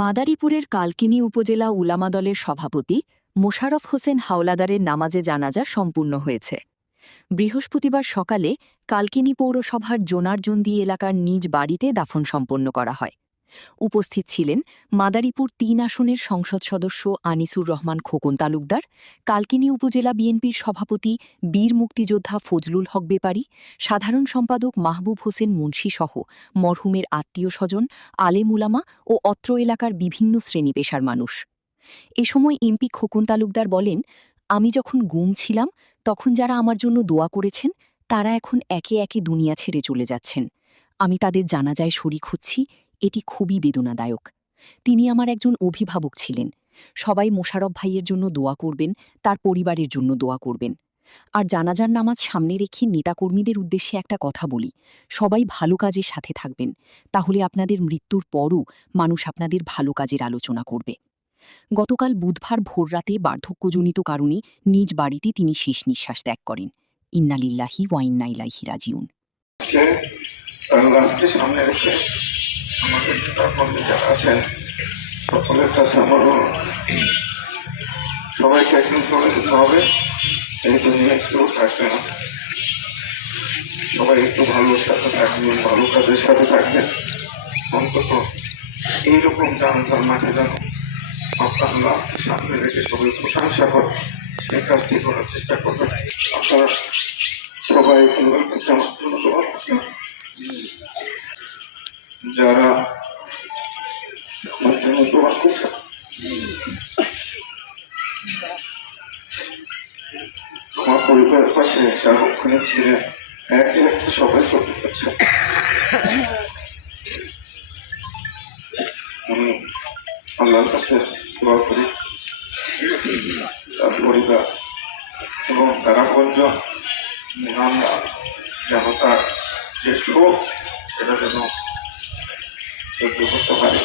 মাদারীপুরের কালকিনি উপজেলা উলামা দলের সভাপতি মোশাররফ হোসেন হাওলাদারের নামাজে জানাজা সম্পূর্ণ হয়েছে। বৃহস্পতিবার সকালে কালকিনি পৌরসভার জোনারজন্দি এলাকার নিজ বাড়িতে দাফন সম্পন্ন করা হয়। উপস্থিত ছিলেন মাদারীপুর ৩ আসনের সংসদ সদস্য আনিসুর রহমান খোকন তালুকদার, কালকিনি উপজেলা বিএনপির সভাপতি বীর মুক্তিযোদ্ধা ফজলুল হক বেপারী, সাধারণ সম্পাদক মাহবুব হোসেন মুন্সিসহ মরহুমের আত্মীয় স্বজন, আলেম উলামা ও অত্র এলাকার বিভিন্ন শ্রেণী পেশার মানুষ। এ সময় এমপি খোকন তালুকদার বলেন, আমি যখন গুম ছিলাম তখন যারা আমার জন্য দোয়া করেছেন তারা এখন একে একে দুনিয়া ছেড়ে চলে যাচ্ছেন। আমি তাদের জানাজায় শরিক হচ্ছি, এটি খুবই বেদনাদায়ক। তিনি আমার একজন অভিভাবক ছিলেন। সবাই মোশাররফ ভাইয়ের জন্য দোয়া করবেন, তার পরিবারের জন্য দোয়া করবেন। আর জানাজার নামাজ সামনে রেখে নেতাকর্মীদের উদ্দেশ্যে একটা কথা বলি, সবাই ভালো কাজের সাথে থাকবেন, তাহলে আপনাদের মৃত্যুর পরও মানুষ আপনাদের ভালো কাজের আলোচনা করবে। গতকাল বুধবার ভোররাতে বার্ধক্যজনিত কারণে নিজ বাড়িতে তিনি শেষ নিঃশ্বাস ত্যাগ করেন। ইন্না লিল্লাহি ওয়া ইন্না ইলাইহি রাজিউন। আজকে সামনে রেখে আমাদের কর্মী যারা আছেন সকলের কাছে আমারও সবাইকে একদিন চলে যেতে হবে। এই দুনিয়া কেউ থাকবে না, সবাই একটু ভালোর সাথে থাকবেন, ভালো কাজের সাথে থাকবেন। অন্তত এইরকম জানাজার মাঠে যেন আপনার লাশকে সামনে রেখে সবাই প্রশংসা করে সেই কাজটি করার চেষ্টা করবেন। আপনারা সবাই আল্লাহর কাছে আমার জন্য দোয়া করছেন, যারা আমার জন্য দোয়া করছেন। আমার পরিবারের পাশে সার্বক্ষণিক ছিলেন, একে একে সবাই চলে যাচ্ছে। আমি আল্লাহর কাছে দোয়া করি তার পরিবার এবং তারা পঞ্জন আমরা যেন তার যে শোক সেটা যেন সহ্য করতে পারে।